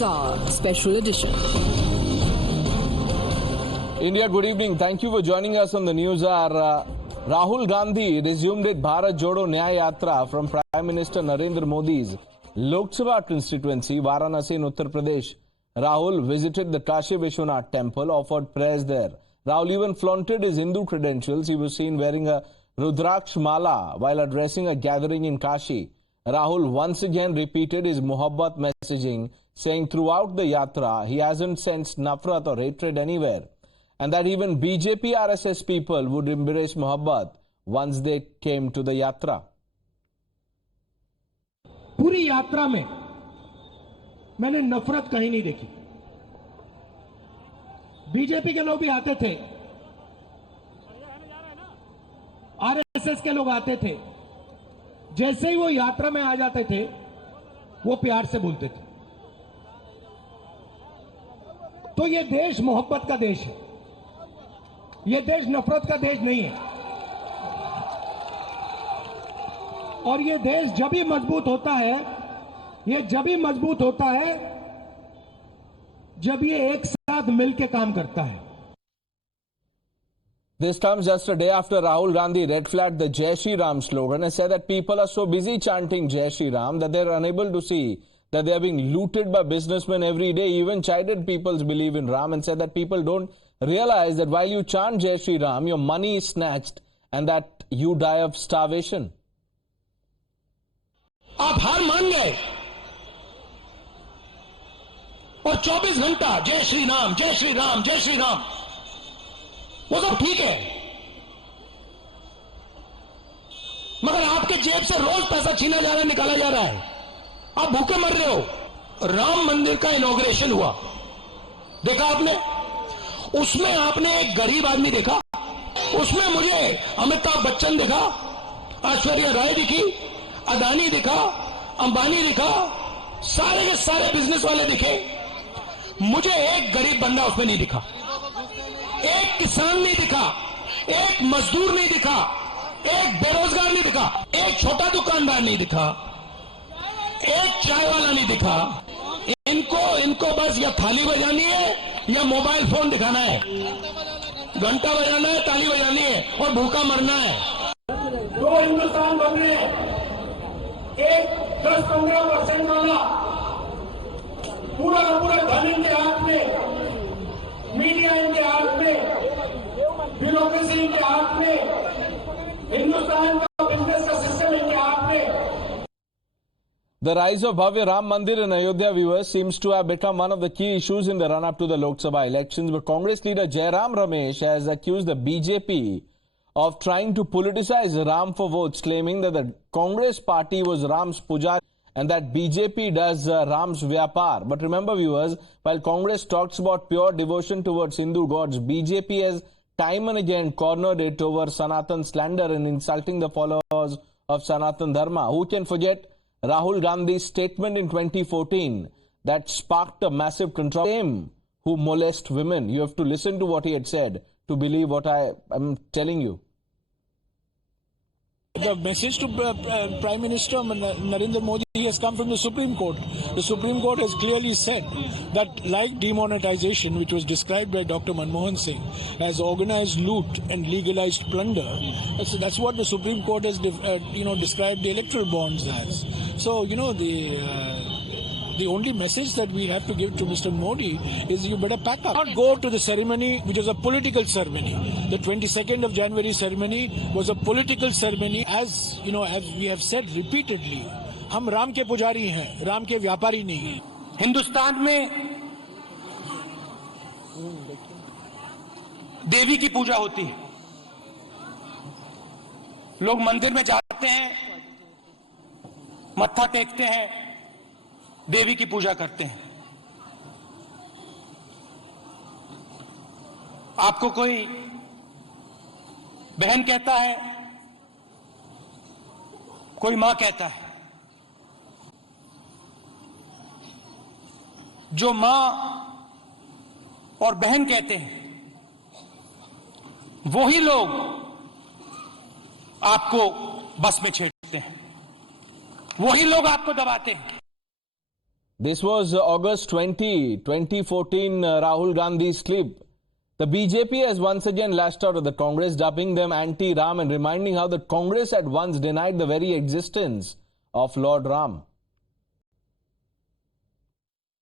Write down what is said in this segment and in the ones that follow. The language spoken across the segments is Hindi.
News Hour Special Edition. India, good evening. Thank you for joining us on the News Hour. Rahul Gandhi resumed its Bharat Jodo Nyaya Yatra from Prime Minister Narendra Modi's Lok Sabha constituency, Varanasi in Uttar Pradesh. Rahul visited the Kashi Vishwanath temple, offered prayers there. Rahul even flaunted his Hindu credentials. He was seen wearing a Rudraksh Mala while addressing a gathering in Kashi. Rahul once again repeated his Muhabbat messaging, saying throughout the Yatra he hasn't sensed nafrat or hatred anywhere, and that even BJP RSS people would embrace Muhabbat once they came to the Yatra. पूरी यात्रा में मैंने नफरत कहीं नहीं देखी। बीजेपी के लोग भी आते थे, आरएसएस के लोग आते थे, जैसे ही वो यात्रा में आ जाते थे वो प्यार से बोलते थे। तो ये देश मोहब्बत का देश है, ये देश नफरत का देश नहीं है। और ये देश जब भी मजबूत होता है, ये जब भी मजबूत होता है जब ये एक साथ मिलकर काम करता है। This comes just a day after Rahul Gandhi red flagged the Jai Shri Ram slogan and said that people are so busy chanting Jai Shri Ram that they are unable to see that they are being looted by businessmen every day. He even chided people's belief in Ram and said that people don't realize that while you chant Jai Shri Ram, your money is snatched and that you die of starvation. आप हार मान गए और 24 घंटा जय श्री राम, जय श्री राम, जय श्री राम, वो सब ठीक है, मगर आपके जेब से रोज पैसा छीना जा रहा है, निकाला जा रहा है, आप भूखे मर रहे हो। राम मंदिर का इनॉग्रेशन हुआ, देखा आपने? उसमें आपने एक गरीब आदमी देखा, उसमें मुझे अमिताभ बच्चन दिखा, ऐश्वर्या राय दिखी, अदानी दिखा, अंबानी दिखा, सारे के सारे बिजनेस वाले दिखे, मुझे एक गरीब बंदा उसमें नहीं दिखा, एक किसान नहीं दिखा, एक मजदूर नहीं दिखा, एक बेरोजगार नहीं दिखा, एक छोटा दुकानदार नहीं दिखा, एक चाय वाला नहीं दिखा। इनको बस या थाली बजानी है या मोबाइल फोन दिखाना है, घंटा बजाना है, ताली बजानी है और भूखा मरना है। दो हिंदुस्तान बन रहे हैं, एक 10-15% वाला पूरा का पूरा धन इनके हाथ में, मीडिया इनके हाथ में, ब्यूरोक्रेसी इनके हाथ में, हिंदुस्तान का बिजनेस का सिस्टम इनके हाथ में। The rise of Bhavya Ram Mandir in Ayodhya, viewers, seems to have become one of the key issues in the run-up to the Lok Sabha elections. But Congress leader Jairam Ramesh has accused the BJP of trying to politicize Ram for votes, claiming that the Congress party was Ram's pujari and that BJP does Ram's vyapar. But remember, viewers, while Congress talks about pure devotion towards Hindu gods, BJP has time and again cornered it over Sanatan slander and insulting the followers of Sanatan Dharma. Who can forget Rahul Gandhi's statement in 2014 that sparked a massive controversy? Him who molest women. You have to listen to what he had said to believe what I am telling you. The message to Prime Minister Narendra Modi has come from the Supreme Court. The Supreme Court has clearly said that, like demonetization, which was described by Dr. Manmohan Singh as organized loot and legalized plunder, that's what the Supreme Court has described the electoral bonds as. So, the only message that we have to give to Mr. Modi is you better pack up. Not go to the ceremony, which was a political ceremony. The 22nd of January ceremony was a political ceremony. As we have said repeatedly, हम राम के पुजारी हैं, राम के व्यापारी नहीं हैं। हिंदुस्तान में देवी की पूजा होती है, लोग मंदिर में जाते हैं, मत्था टेकते हैं, देवी की पूजा करते हैं। आपको कोई बहन कहता है, कोई मां कहता है। जो मां और बहन कहते हैं, वही लोग आपको बस में छेड़ते हैं, वही लोग आपको दबाते हैं। This was August 20, 2014, Rahul Gandhi's clip. The BJP has once again lashed out at the Congress, dubbing them anti-Ram and reminding how the Congress had once denied the very existence of Lord Ram.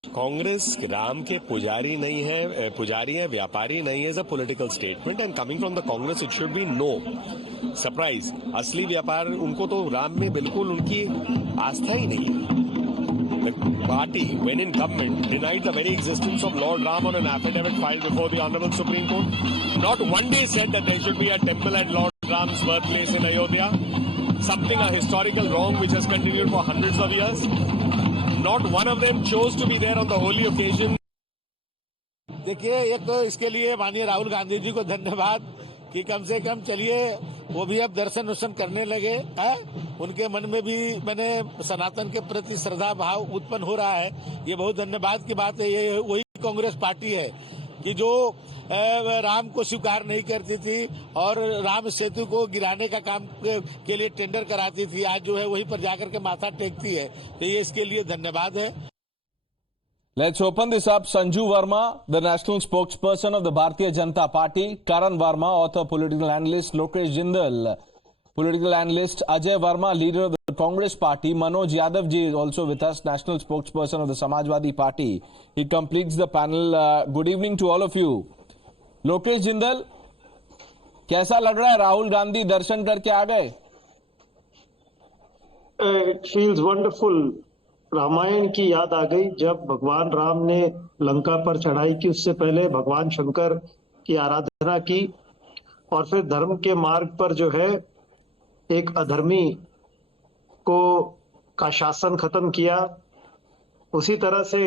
Congress Ram के पुजारी नहीं है, पुजारी है, व्यापारी नहीं है. Is a political statement and coming from the Congress it should be no surprise. असली व्यापार उनको तो राम में बिल्कुल उनकी आस्था ही नहीं है. The party, when in government, denied the very existence of Lord Ram on an affidavit filed before the Honorable Supreme Court. Not one day said that there should be a temple at Lord Ram's birthplace in Ayodhya. Something, a historical wrong which has continued for hundreds of years. Not one of them chose to be there on the holy occasion. देखिए, एक तो इसके लिए माननीय राहुल गांधी जी को धन्यवाद कि कम से कम चलिए वो भी अब दर्शन वर्शन करने लगे हैं. उनके मन में भी मैंने सनातन के प्रति श्रद्धा भाव उत्पन्न हो रहा है. ये बहुत धन्यवाद की बात है. ये वही कांग्रेस पार्टी है कि जो राम को स्वीकार नहीं करती थी और राम सेतु को गिराने का काम के लिए टेंडर कराती थी. आज जो है वहीं पर जाकर के माथा टेकती है. तो ये इसके लिए धन्यवाद है. Let's open this up. Sanju Verma, the national spokesperson of the Bharatiya Janata Party. Karan Verma, author, political analyst. Lokesh Jindal, political analyst. Ajay Verma, leader of the Congress Party. Manoj Yadav ji is also with us, national spokesperson of the Samajwadi Party. He completes the panel. Good evening to all of you. Lokesh Jindal, कैसा लग रहा है? राहुल गांधी दर्शन करके आ गए. It feels wonderful. रामायण की याद आ गई जब भगवान राम ने लंका पर चढ़ाई की. उससे पहले भगवान शंकर की आराधना की और फिर धर्म के मार्ग पर जो है एक अधर्मी का शासन खत्म किया. उसी तरह से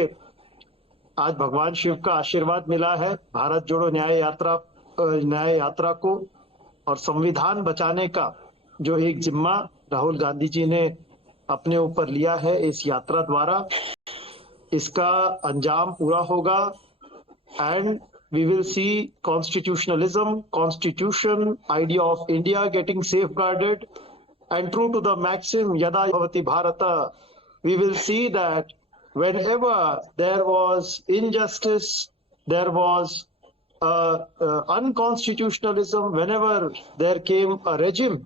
आज भगवान शिव का आशीर्वाद मिला है भारत जोड़ो न्याय यात्रा को, और संविधान बचाने का जो एक जिम्मा राहुल गांधी जी ने अपने ऊपर लिया है इस यात्रा द्वारा, इसका अंजाम पूरा होगा. And we will see constitutionalism, constitution, idea of India getting safeguarded, and true to the maxim यदा भवति Bharat, we will see that whenever there was injustice, there was unconstitutionalism, whenever there came a regime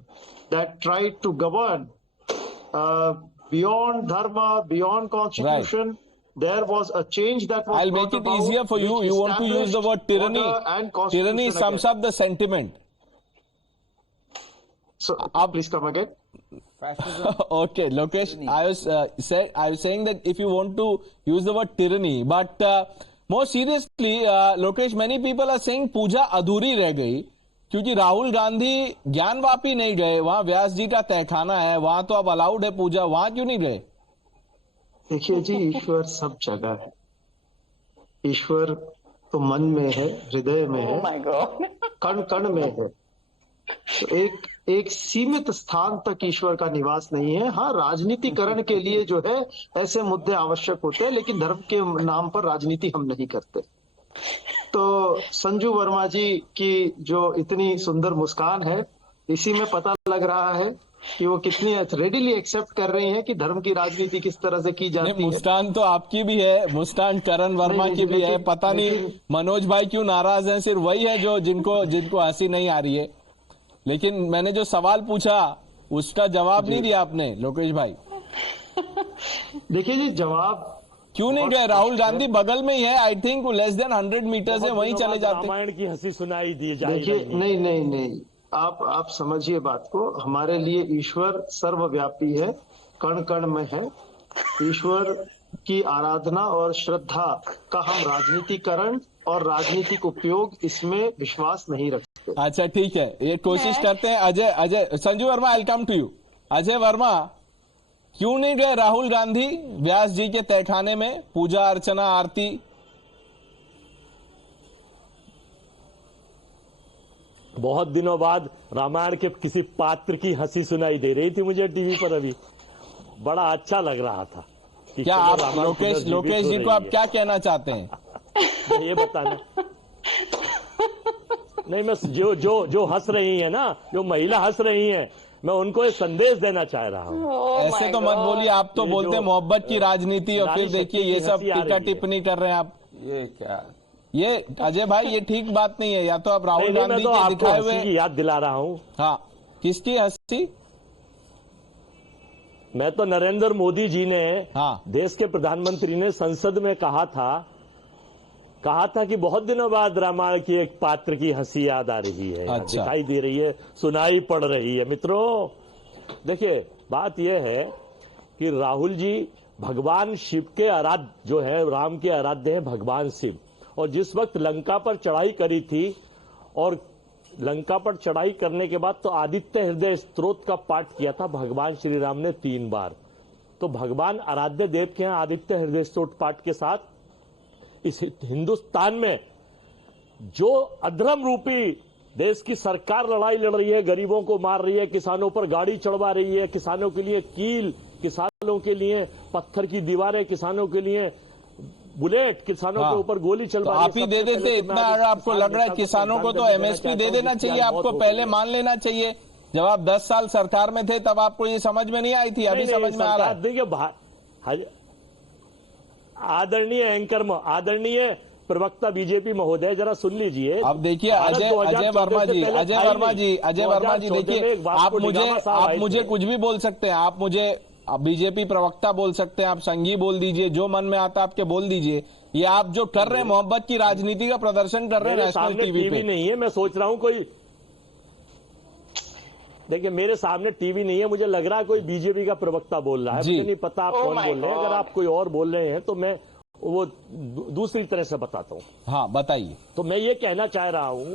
that tried to govern beyond dharma, beyond constitution, right, there was a change that was. I'll make it easier for you. You want to use the word tyranny. Tyranny sums up the sentiment. So, please come again. Okay, Lokesh, I was saying that if you want to use the word tyranny, but more seriously, Lokesh, many people are saying पूजा अधूरी रह गई क्योंकि राहुल गांधी ज्ञानवापी नहीं गए. वहां व्यास जी का तहखाना है, वहां तो अब अलाउड है पूजा, वहां क्यों नहीं गए? देखिए जी, ईश्वर सब जगह है. ईश्वर तो मन में है, हृदय में है, कण कण में है. तो एक सीमित स्थान तक ईश्वर का निवास नहीं है. हाँ, राजनीतिकरण के लिए जो है ऐसे मुद्दे आवश्यक होते हैं, लेकिन धर्म के नाम पर राजनीति हम नहीं करते. तो संजू वर्मा जी की जो इतनी सुंदर मुस्कान है, इसी में पता लग रहा है कि वो कितनी रेडीली एक्सेप्ट कर रही हैं कि धर्म की राजनीति किस तरह से की जाती है. मुस्कान तो आपकी भी है, मुस्कान करण वर्मा की भी है. पता नहीं मनोज भाई क्यों नाराज हैं. सिर्फ वही है जो जिनको हंसी नहीं आ रही है. लेकिन मैंने जो सवाल पूछा उसका जवाब नहीं दिया आपने, लोकेश भाई. देखिए जी, जवाब क्यों नहीं गए? राहुल गांधी बगल में ही है, I think less than 100 metre से वहीं चले जाते. रामायण की हंसी सुनाई दी जाए. देखिए, नहीं, आप समझिए बात को. हमारे लिए ईश्वर सर्वव्यापी है, कण कण में है. ईश्वर की आराधना और श्रद्धा का हम राजनीतिकरण और राजनीतिक उपयोग इसमें विश्वास नहीं रखते. अच्छा, ठीक है, ये कोशिश करते हैं. Ajay Sanju Verma, I will come to you. Ajay Verma, क्यों नहीं गए राहुल गांधी व्यास जी के तहखाने में पूजा अर्चना आरती? बहुत दिनों बाद रामायण के किसी पात्र की हंसी सुनाई दे रही थी मुझे टीवी पर. अभी बड़ा अच्छा लग रहा था. क्या आप लोकेश जी को आप क्या कहना चाहते हैं? ये बताना. नहीं, मैं जो हंस रही है ना, जो महिला हंस रही है, मैं उनको एक संदेश देना चाह रहा हूँ। ऐसे तो मत बोलिए, आप तो ये बोलते जो, मोहब्बत की राजनीति और फिर नारी देखिए शक्ति ये की सब हंसी आ टीका रही है। टिप्पणी कर रहे हैं आप। ये क्या, ये अजय भाई ये ठीक बात नहीं है। या तो आप राहुल नहीं, मैं गांधी तो के आपको दिखाए हंसी हुए, की याद दिला रहा हूँ। हाँ किसकी हंसी? मैं तो नरेंद्र मोदी जी ने, हाँ। देश के प्रधानमंत्री ने संसद में कहा था कि बहुत दिनों बाद रामायण की एक पात्र की हंसी याद आ रही है, अच्छा। दिखाई दे रही है, सुनाई पड़ रही है। मित्रों देखिए, बात यह है कि राहुल जी भगवान शिव के आराध्य जो है, राम के आराध्य है भगवान शिव। और जिस वक्त लंका पर चढ़ाई करी थी, और लंका पर चढ़ाई करने के बाद तो आदित्य हृदय स्तोत्र का पाठ किया था भगवान श्री राम ने 3 बार। तो भगवान आराध्य देव के यहाँ आदित्य हृदय स्तोत्र पाठ के साथ इस हिंदुस्तान में जो अधर्म रूपी देश की सरकार लड़ाई लड़ रही है, गरीबों को मार रही है, किसानों पर गाड़ी चढ़वा रही है, किसानों के लिए कील, किसानों के लिए पत्थर की दीवारें, किसानों के लिए बुलेट, किसानों के ऊपर गोली चलवा तो आप ही दे देते। इतना अगर आपको लग रहा है किसानों को, तो एमएसपी दे देना चाहिए आपको, पहले मान लेना चाहिए। जब आप 10 साल सरकार में थे तब आपको ये समझ में नहीं आई थी, अभी समझ में आ रहा है। देखिए, आदरणीय प्रवक्ता बीजेपी महोदय, जरा सुन लीजिए। अब देखिए अजय वर्मा जी देखिए, आप मुझे कुछ भी बोल सकते हैं, आप मुझे बीजेपी प्रवक्ता बोल सकते हैं, आप संघी बोल दीजिए, जो मन में आता आपके बोल दीजिए। ये आप जो कर रहे हैं मोहब्बत की राजनीति का प्रदर्शन कर रहे हैं नेशनल टीवी पे। नहीं है, मैं सोच रहा हूं कोई, देखिए मेरे सामने टीवी नहीं है, मुझे लग रहा है कोई बीजेपी का प्रवक्ता बोल रहा है। मुझे नहीं पता आप कौन बोल रहे हैं। अगर आप कोई और बोल रहे हैं तो मैं वो दूसरी तरह से बताता हूं। हाँ बताइए। तो मैं ये कहना चाह रहा हूं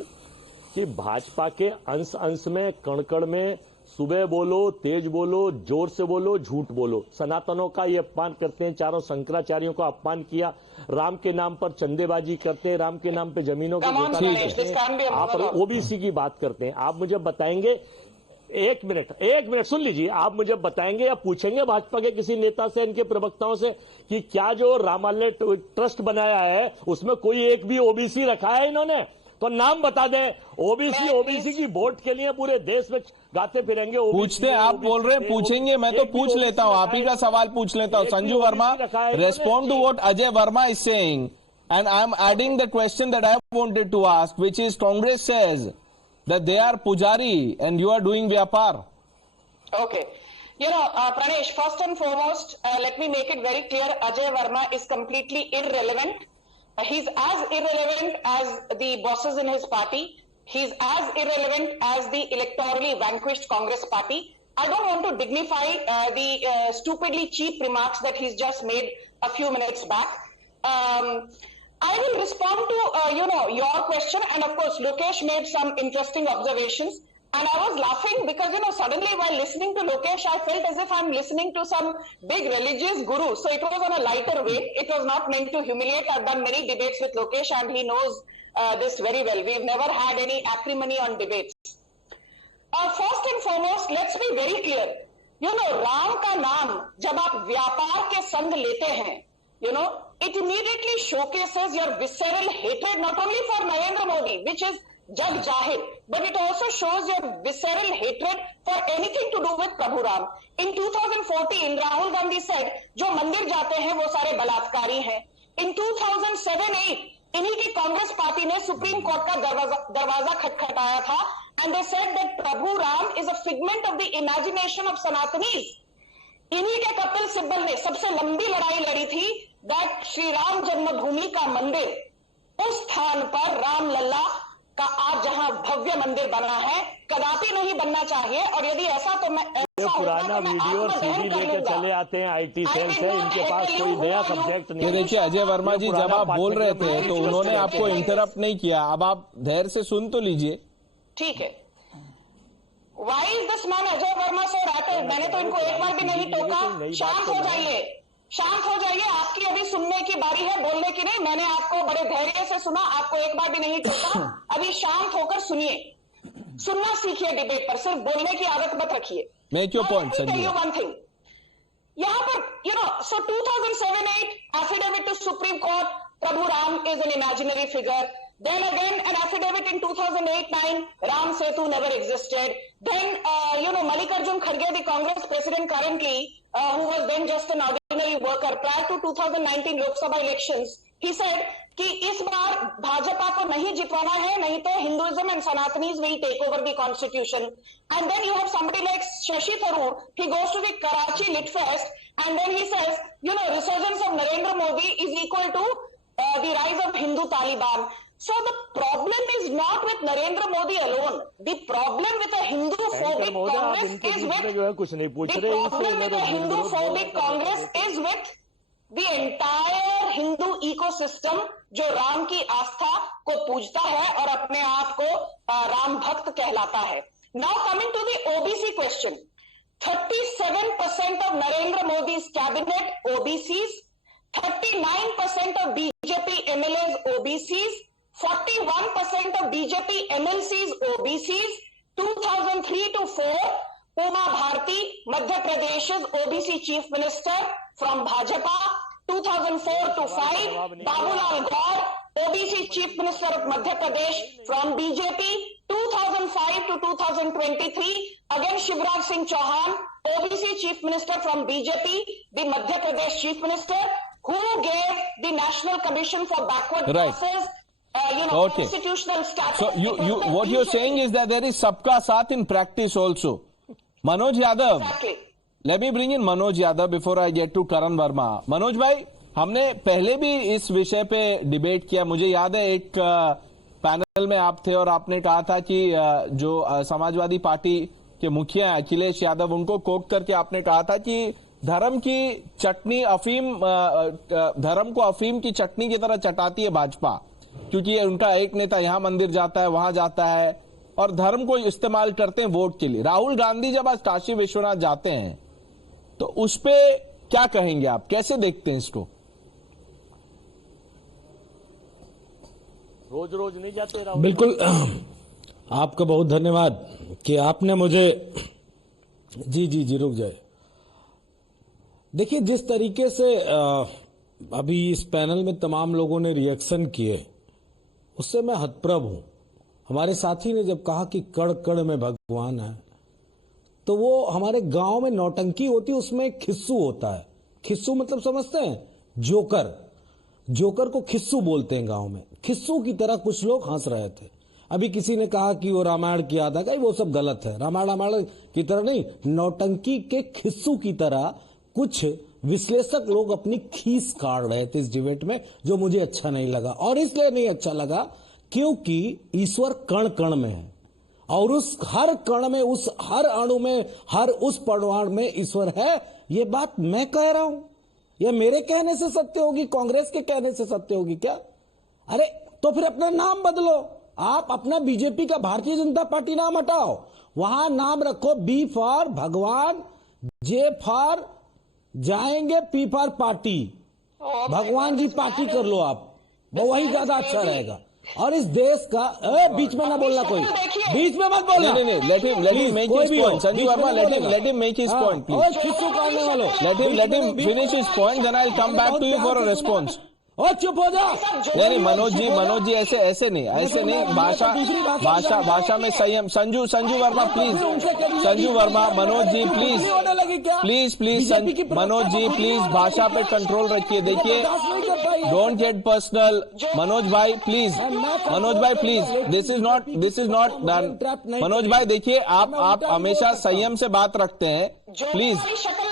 कि भाजपा के अंश अंश में, कण कण में, सुबह बोलो, तेज बोलो, जोर से बोलो, झूठ बोलो, सनातनों का ये अपमान करते हैं, चारों शंकराचार्यों का अपमान किया, राम के नाम पर चंदेबाजी करते हैं, राम के नाम पे जमीनों को आप ओबीसी की बात करते हैं। आप मुझे बताएंगे, एक मिनट सुन लीजिए, आप मुझे बताएंगे या पूछेंगे भाजपा के किसी नेता से, इनके प्रवक्ताओं से, कि क्या जो रामालय ट्रस्ट बनाया है उसमें कोई एक भी ओबीसी रखा है इन्होंने? तो नाम बता दें। ओबीसी की वोट के लिए पूरे देश में गाते फिरेंगे। पूछते हैं, आप बोल रहे हैं पूछेंगे, मैं तो पूछ लेता हूं, आप ही का सवाल पूछ लेता हूं। Sanju Verma, respond to what Ajay Verma is saying, and I am adding the question that I wanted to ask, which is Congress says that they are pujari and you are doing vyapar. Okay. Pranesh, first and foremost, let me make it very clear, Ajay Verma is completely irrelevant. He's as irrelevant as the bosses in his party. He's as irrelevant as the electorally vanquished Congress party. I don't want to dignify the stupidly cheap remarks that he's just made a few minutes back. I will respond to, your question, and of course, Lokesh made some interesting observations, and I was laughing because, suddenly while listening to Lokesh, I felt as if I'm listening to some big religious guru. So it was on a lighter vein. It was not meant to humiliate. I've done many debates with Lokesh, and he knows this very well. We've never had any acrimony on debates. First and foremost, let's be very clear. Ram का नाम जब आप व्यापार के संग लेते हैं, it immediately showcases your visceral hatred not only for Narendra Modi, which is jag jahir, but it also shows your visceral hatred for anything to do with Prabhu Ram. In 2014, Rahul Gandhi said, जो मंदिर जाते हैं वो सारे बलात्कारी हैं. In 2007-8, इन्हीं की कांग्रेस पार्टी ने सुप्रीम कोर्ट का दरवाजा खटखटाया था, and they said that Prabhu Ram is a figment of the imagination of Sanatanis. इन्हीं के कपिल सिब्बल ने सबसे लंबी लड़ाई लड़ी थी दैट श्री राम जन्मभूमि का मंदिर, उस स्थान पर राम लल्ला का आज जहां भव्य मंदिर बना है, कदापि नहीं बनना चाहिए। और यदि ऐसा तो मैं पुराना वीडियो और सीडी लेके चले आते हैं आईटी सेल से, इनके पास कोई नया सब्जेक्ट नहीं। देखिए अजय वर्मा जी, जब आप बोल रहे थे तो उन्होंने आपको इंटरप्ट नहीं किया, अब आप धैर्य से सुन तो लीजिए। ठीक है। Why is this man Ajay Verma so rattled? मैंने तो इनको एक बार भी नहीं टोका। शांत हो जाइए, शांत हो जाइए। आपकी अभी सुनने की बारी है, बोलने की नहीं। मैंने आपको बड़े धैर्य से सुना, आपको एक बार भी नहीं टोका। अभी शांत होकर सुनिए, सुनना सीखिए डिबेट पर, सिर्फ बोलने की आदत मत रखिए। Make your point, Sanjay. One thing. यहाँ पर, so 2007-8 affidavit to Supreme Court, Prabhu Ram is an imaginary figure. Then again, an affidavit in 2008-9, Ram Setu never existed. Then, Mallikarjun Kharge, the Congress president currently, who was then just an ordinary worker, prior to 2019 Lok Sabha elections, he said कि इस बार भाजपा को नहीं जितवाना है, नहीं तो Hinduism and Sanatanis will take over the constitution. And then you have somebody like Shashi Tharoor, he goes to the Karachi Lit Fest, and then he says, resurgence of Narendra Modi is equal to the rise of Hindu Taliban. So the problem is not with Narendra Modi alone. The problem with a Hindu-phobic Congress is with the entire Hindu ecosystem जो राम की आस्था को पूजता है और अपने आप को राम भक्त कहलाता है. Now coming to the OBC question, 37% of Narendra Modi's cabinet OBCs, 39% of BJP MLAs OBCs, 41% of BJP MLCs OBCs, 2003 to 4, Uma Bharti, Madhya Pradesh's OBC Chief Minister from Bhajapa, 2004 to 5, Babulal Gaur, OBC Chief Minister of Madhya Pradesh from BJP, 2005 to 2023, again Shivraj Singh Chauhan, OBC Chief Minister from BJP, the Madhya Pradesh Chief Minister, who gave the National Commission for Backward Classes constitutional status. So what you're saying is that there is sabka saath in practice also. Manoj Yadav. Exactly. Let me bring in Manoj Yadav before I get to Karan Verma. Manoj भाई, हमने पहले भी इस विषय पे डिबेट किया. मुझे याद है एक पैनल में आप थे और आपने कहा था कि जो समाजवादी पार्टी के मुखिया अखिलेश यादव, उनको कोक करके आपने कहा था कि धर्म की चटनी धर्म को अफीम की चटनी की तरह चटाती है भाजपा, क्योंकि उनका एक नेता यहां मंदिर जाता है, वहां जाता है और धर्म को इस्तेमाल करते हैं वोट के लिए. राहुल गांधी जब आज काशी विश्वनाथ जाते हैं तो उस पे क्या कहेंगे आप, कैसे देखते हैं इसको? रोज रोज नहीं जाते राहुल. बिल्कुल, आपका बहुत धन्यवाद कि आपने मुझे जी रुक जाए. देखिए, जिस तरीके से अभी इस पैनल में तमाम लोगों ने रिएक्शन किए, उससे मैं हतप्रभ हूं. हमारे साथी ने जब कहा कि कड़ कड़ में भगवान है, तो वो हमारे गांव में नौटंकी होती है, उसमें एक खिस्सू होता है. खिस्सू मतलब समझते हैं? जोकर को खिस्सू बोलते हैं गांव में. खिस्सू की तरह कुछ लोग हंस रहे थे. अभी किसी ने कहा कि वो रामायण की याद आ गई, वो सब गलत है. रामायण की तरह नहीं, नौटंकी के खिस्सू की तरह कुछ विश्लेषक लोग अपनी खीस काट रहे थे इस डिबेट में, जो मुझे अच्छा नहीं लगा. और इसलिए नहीं अच्छा लगा क्योंकि ईश्वर कण कण में है और उस हर कण में, उस हर अणु में, हर उस परमाणु में ईश्वर है. ये बात मैं कह रहा हूं, ये मेरे कहने से सत्य होगी, कांग्रेस के कहने से सत्य होगी क्या? अरे तो फिर अपना नाम बदलो. आप अपना बीजेपी का भारतीय जनता पार्टी नाम हटाओ, वहां नाम रखो बी फॉर भगवान, जे फॉर जाएंगे, पी फॉर पार्टी. भगवान जी पार्टी कर लो आप, वही ज्यादा अच्छा रहेगा. और इस देश का बीच में ना बोलना, कोई बीच में मत बोलना. नहीं, let him make his point. Sanju Verma, let him make his point, please. किसको काटने वालों? Let him finish his point, then I'll come back to you for a response. और चुप हो जा. नहीं, मनोज जी ऐसे नहीं. भाषा में संयम. Sanju Verma please. Sanju Verma, Manoj ji please. Manoj ji please भाषा पे कंट्रोल रखिए. देखिए, डोंट गेट पर्सनल. मनोज भाई please. This is not done. Manoj भाई देखिए, आप हमेशा संयम से बात रखते हैं. प्लीज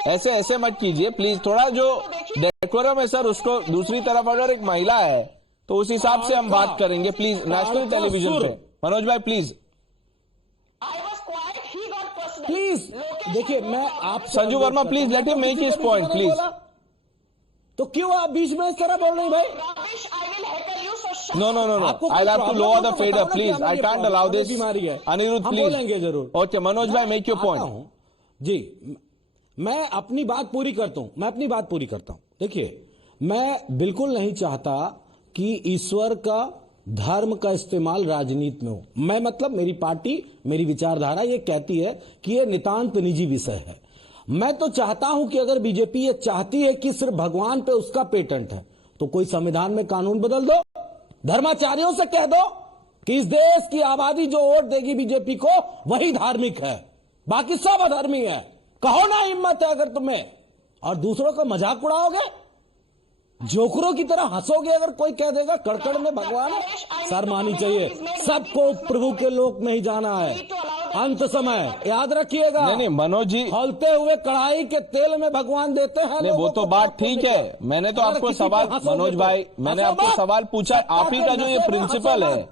ऐसे मत कीजिए प्लीज. थोड़ा जो डेकोरम है सर, उसको. दूसरी तरफ अगर एक महिला है तो उस हिसाब से हम बात करेंगे प्लीज, नेशनल टेलीविजन पे. मनोज भाई प्लीज. देखिए, मैं आप Sanju Verma please, let him make his point please. तो क्यों आप बीच में इस तरह बोल रहे हैं भाई? No. I'll have to lower the fader, please. I can't allow this. Anirudh, please. बोलेंगे जरूर. Okay, मनोज भाई, make your point. जी, मैं अपनी बात पूरी करता हूं. देखिए, मैं बिल्कुल नहीं चाहता कि ईश्वर का, धर्म का इस्तेमाल राजनीति में हो. मैं मतलब मेरी पार्टी, मेरी विचारधारा ये कहती है कि ये नितांत निजी विषय है. मैं तो चाहता हूं कि अगर बीजेपी ये चाहती है कि सिर्फ भगवान पे उसका पेटेंट है, तो कोई संविधान में कानून बदल दो, धर्माचार्यों से कह दो कि इस देश की आबादी जो वोट देगी बीजेपी को वही धार्मिक है, बाकी सब अधर्मी है। कहो ना हिम्मत है अगर तुम्हें, और दूसरों का मजाक उड़ाओगे, जोकरों की तरह हंसोगे अगर कोई कह देगा कड़कड़ में भगवान है। शर्म आनी चाहिए। सबको प्रभु के लोक में ही जाना है। अंत समय याद रखिएगा। नहीं मनोज जी, खौलते हुए कढ़ाई के तेल में भगवान देते हैं। नहीं वो तो बात ठीक है। मैंने तो आपको सवाल, मनोज भाई मैंने आपको सवाल पूछा। आप ही का जो ये प्रिंसिपल है,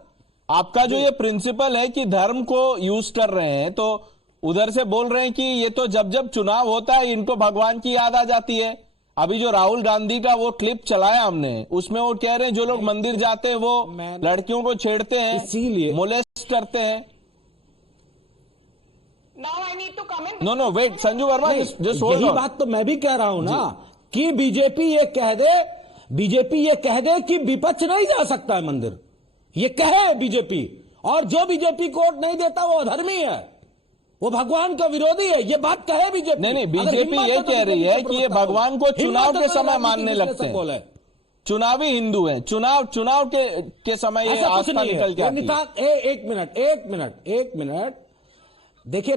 आपका जो ये प्रिंसिपल है कि धर्म को यूज कर रहे हैं, तो उधर से बोल रहे हैं कि ये तो जब जब चुनाव होता है इनको भगवान की याद आ जाती है। अभी जो राहुल गांधी का वो क्लिप चलाया हमने, उसमें वो कह रहे हैं जो लोग मंदिर जाते हैं वो लड़कियों को छेड़ते हैं, इसीलिए मोलेस्ट करते हैं। Now I need to comment. No wait Sanju Verma, just hold यही ऑन। बात तो मैं भी कह रहा हूं ना कि बीजेपी ये कह दे कि विपक्ष नहीं जा सकता है मंदिर, ये कहे बीजेपी, और जो बीजेपी को वोट नहीं देता वो अधर्मी है, वो भगवान का विरोधी है, ये बात कहे बीजेपी। नहीं बीजेपी ये कह रही है कि ये भगवान को चुनाव के समय मानने लगते हैं, चुनावी हिंदू हैं, चुनाव के समय ये आस्था निकल के आती है। एक मिनट देखिए,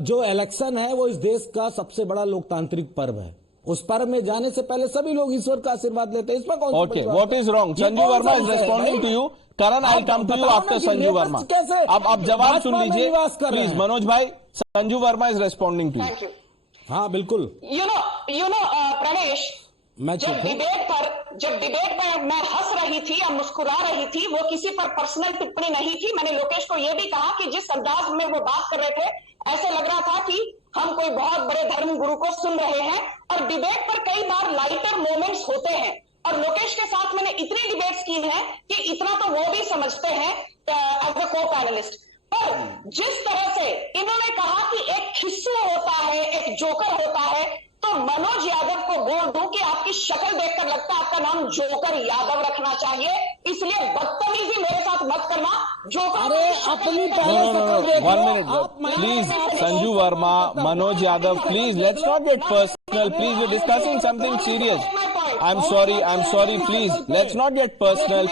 जो इलेक्शन है वो इस देश का सबसे बड़ा लोकतांत्रिक पर्व है। उस पर्व में जाने से पहले सभी लोग ईश्वर का आशीर्वाद लेते हैं। इसमें कौन okay, what is wrong? Sanju Verma is responding to you. Karan, I come to you after Sanju Verma. अब जवाब सुन लीजिए प्लीज मनोज भाई। Sanju Verma is responding to you. Thank you. हाँ बिल्कुल। You know, प्रणेश, मैं जब डिबेट पर मैं हंस रही थी या मुस्कुरा रही थी, वो किसी पर पर्सनल टिप्पणी नहीं थी। मैंने लोकेश को यह भी कहा कि जिस अंदाज में वो बात कर रहे थे, ऐसे लग रहा था कि हम कोई बहुत बड़े धर्म गुरु को सुन रहे हैं। और डिबेट पर कई बार लाइटर मोमेंट्स होते हैं, और लोकेश के साथ मैंने इतनी डिबेट्स की हैं कि इतना तो वो भी समझते हैं एज अ को पैनलिस्ट। पर जिस तरह से इन्होंने कहा कि एक खिस्सू होता है, एक जोकर होता है, तो मनोज यादव को बोल दूं कि आपकी शक्ल देखकर लगता है आपका नाम जोकर यादव रखना चाहिए, इसलिए बदतमीजी मेरे साथ मत करना। जोकर अपनी one minute please. Sanju Verma, Manoj Yadav, please let's not get personal, please we discussing something serious. I am sorry please let's not get personal,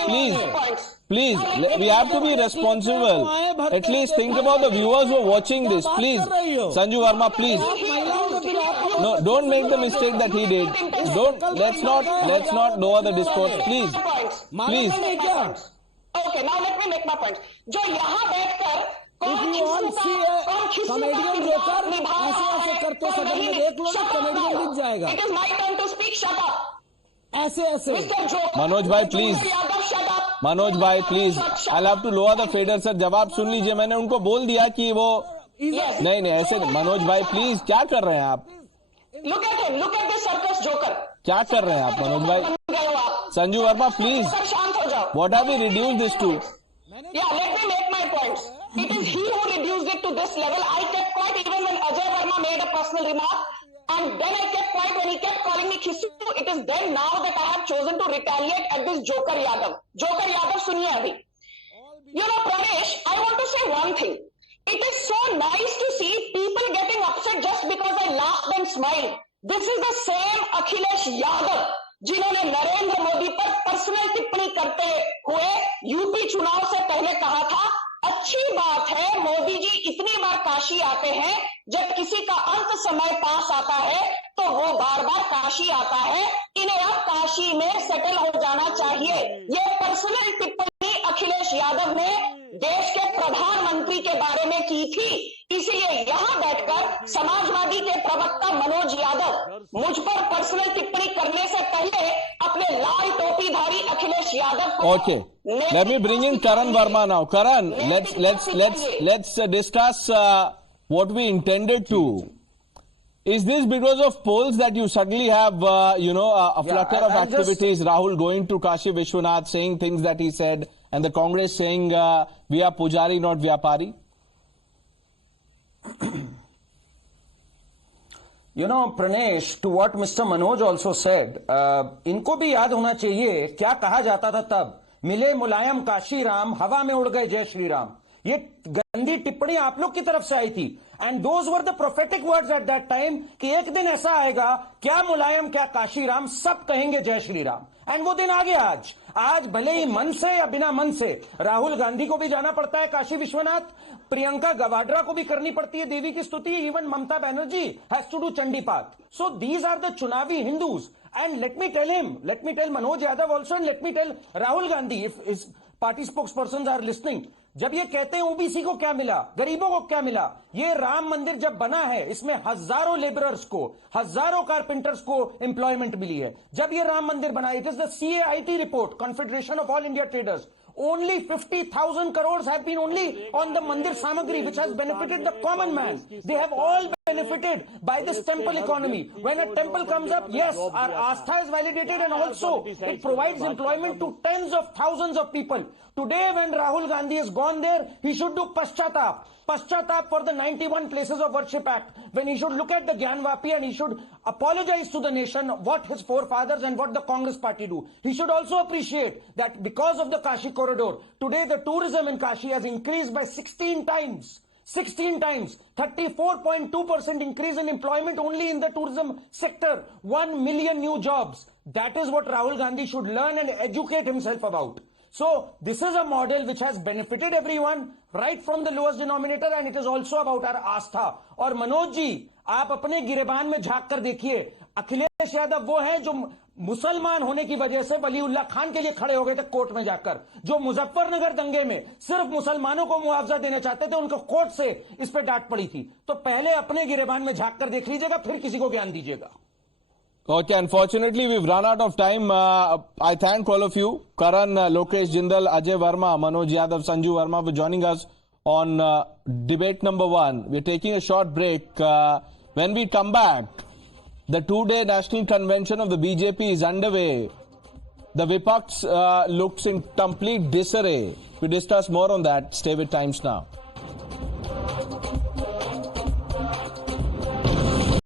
please we have to be responsible. At least think about the viewers who are watching this. Please Sanju Verma, please no, don't make the mistake that he did. Let's not lower the discourse, please. Okay, now let me make my point. जो यहाँ बैठकर कॉमेडियन जोकर ऐसे करते सदन में देख लो ना, कॉमेडियन दिख जाएगा। It is my turn to speak. Shut up. ऐसे मनोज भाई प्लीज, मनोज भाई please, I have to lower the fader. Sir जवाब सुन लीजिए, मैंने उनको बोल दिया कि वो नहीं ऐसे। मनोज भाई प्लीज, क्या कर रहे हैं आप? Look at this circus joker. क्या कर रहे हैं आप मनोज भाई? संजू वर्मा प्लीज, शांत हो जाओ। What have we reduced this to? Yeah, let me make my points. It is he who reduced it to this level. I kept quiet even when Ajay Verma made a personal remark. And then I kept quiet when he kept calling me Khissu. It is then now that I have chosen to retaliate at this Joker Yadav. Joker Yadav, suniye abhi. You know, Pranesh, I want to say one thing. It is so nice to see people getting upset just because I laughed and smiled. This is the same Akhilesh Yadav जिन्होंने नरेंद्र मोदी पर पर्सनल टिप्पणी करते हुए यूपी चुनाव से पहले कहा था, अच्छी बात है मोदी जी इतनी बार काशी आते हैं, जब किसी का अंत समय पास आता है तो वो बार बार काशी आता है, इन्हें अब काशी में सेटल हो जाना चाहिए। ये पर्सनल टिप्पणी अखिलेश यादव ने देश के प्रधानमंत्री के बारे में की थी। इसलिए यहां बैठकर समाजवादी के प्रवक्ता मनोज यादव मुझ पर पर्सनल टिप्पणी करने से पहले अपने लाल टोपीधारी अखिलेश यादव को Okay, let me bring in Karan Verma now. Karan, let's discuss what we intended to. Is this because of polls that you suddenly have, a flutter of activities? Rahul going to Kashi Vishwanath, saying things that he said, and the Congress saying we are Pujari, not Vyapari? You know, Pranesh, to what Mr. Manoj also said, इनको भी याद होना चाहिए क्या कहा जाता था तब। मिले मुलायम काशी राम, हवा में उड़ गए जय श्री राम। ये गंदी टिप्पणी आप लोग की तरफ से आई थी, and those were the prophetic words at that time कि एक दिन ऐसा आएगा, क्या मुलायम क्या काशीराम, सब कहेंगे जय श्री राम। एंड वो दिन आ गया आज भले ही मन से या बिना मन से राहुल गांधी को भी जाना पड़ता है काशी विश्वनाथ, प्रियंका गवाड्रा को भी करनी पड़ती है देवी की स्तुति, even Mamata Banerjee has to do Chandipath. So these are the चुनावी Hindus, and let me tell Manoj Yadav also, and let me tell Rahul Gandhi, if his party spokespersons are listening, जब ये कहते हैं ओबीसी को क्या मिला, गरीबों को क्या मिला, ये राम मंदिर जब बना है इसमें हजारों लेबरर्स को, हजारों कारपेंटर्स को एम्प्लॉयमेंट मिली है। जब ये राम मंदिर बना, it is the CAIT report, confederation of all India traders, only 50,000 crores have been only on the Mandir Samagri, which has benefited the common man. They have all benefited by this temple economy. When a temple comes up, yes, our Astha is validated, and also it provides employment to tens of thousands of people. Today, when Rahul Gandhi has gone there, he should do Paschatap for the 91 Places of Worship Act, when he should look at the Gyanvapi and he should apologize to the nation what his forefathers and what the Congress party do. He should also appreciate that because of the Kashi corridor, today the tourism in Kashi has increased by 16 times. 34.2% increase in employment only in the tourism sector. 1 million new jobs. That is what Rahul Gandhi should learn and educate himself about. So this is a model which has benefited everyone right from the lowest denominator, and it is also about our आस्था. और मनोज जी, आप अपने गिरेबान में झांक कर देखिए, अखिलेश यादव वो है जो मुसलमान होने की वजह से वलीउल्लाह खान के लिए खड़े हो गए थे कोर्ट में जाकर, जो मुजफ्फरनगर दंगे में सिर्फ मुसलमानों को मुआवजा देना चाहते थे, उनको कोर्ट से इस पे डांट पड़ी थी। तो पहले अपने गिरेबान में झांक कर देख लीजिएगा, फिर किसी को ज्ञान दीजिएगा। Okay, unfortunately, we've run out of time. I thank all of you, Karan, Lokesh Jindal, Ajay Verma, Manoj Yadav, Sanju Verma, for joining us on debate number 1. We're taking a short break. When we come back, the 2-day national convention of the BJP is underway. The Vipaks looks in complete disarray. We discuss more on that. Stay with Times Now.